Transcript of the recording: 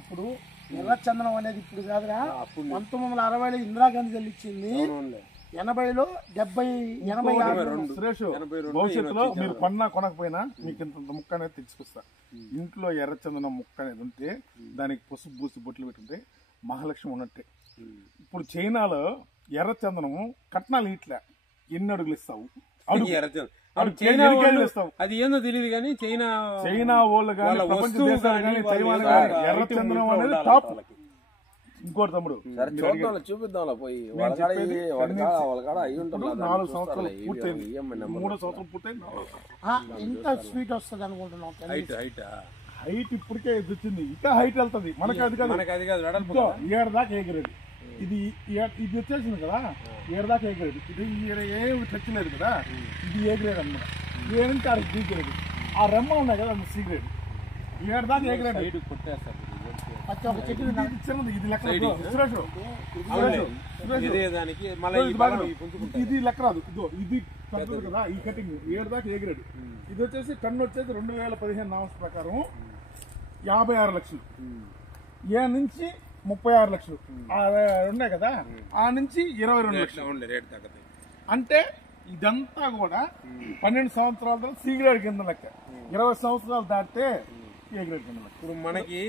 ఇప్పుడు ఎర్రచందనం అనేది ఇప్పుడు కాదురా 1960లో ఇందిరాగాంధీ తల్లి ఇచ్చింది, 80లో 70 భవిష్యత్తులో మీరు కొనకపోయినా మీకు ఇంత ముక్క అనేది తెచ్చుకొస్తా. ఇంట్లో ఎర్రచందనం ముక్క అనేది ఉంటే దానికి పసుపు పూసి బొట్లు పెట్టుకుంటే మహాలక్ష్మి ఉన్నట్టే. ఇప్పుడు చైనాలో ఎర్రచందనము కట్నాలు ఇట్లా ఎన్ని అడుగులు ఇస్తావు, అది ఏందో తెలియదు కానీ చైనా వాళ్ళు కానీ ప్రపంచ దేశాలు కానీ ఎర్రచందనం అనేది టాప్. ఇంకోటి తమ్ముడు చూపిద్దాం పోయి 4 సంవత్సరాలు పూర్తయింది, 3వ సంవత్సరం పూర్తయింది. ఇంత స్వీట్ వస్తుంది అనుకుంటున్నాం. హైట్ ఇప్పటికే వచ్చింది, ఇంకా హైట్ వెళ్తుంది. మనకి అది కాదు, 7 దాకా ఎగరేది. ఇది వచ్చేసింది కదా, 7 దాకా ఎగరేది. ఇది ఏమి టచ్ లేదు కదా, ఇది ఎగరేది అన్నమాట. 7 నుంచి 6 దిగరేది. ఆ రెమ్మ ఉన్నాయి కదా అది సిగరేట్. 7 దాకా ఎగరేది. ఇది లెక్క ఇది లెక్క రాదు. ఇదో ఇది పెద్దది కదా, ఈ కటింగ్ 7 దాకా ఎగరేడు. ఇది వచ్చేసి టన్ను వచ్చేసి 2015 నామ్స్ ప్రకారం 56 లక్షలు. ఏ నుంచి 36 లక్షలు ఉన్నాయి కదా, ఆ నుంచి 22 లక్షలు. అంటే ఇదంతా కూడా 12 సంవత్సరాల తర్వాత సి గ్రేడ్ కింద లెక్క. 20 సంవత్సరాలు దాటితే ఏ గ్రేడ్ కింద లెక్క. ఇప్పుడు మనకి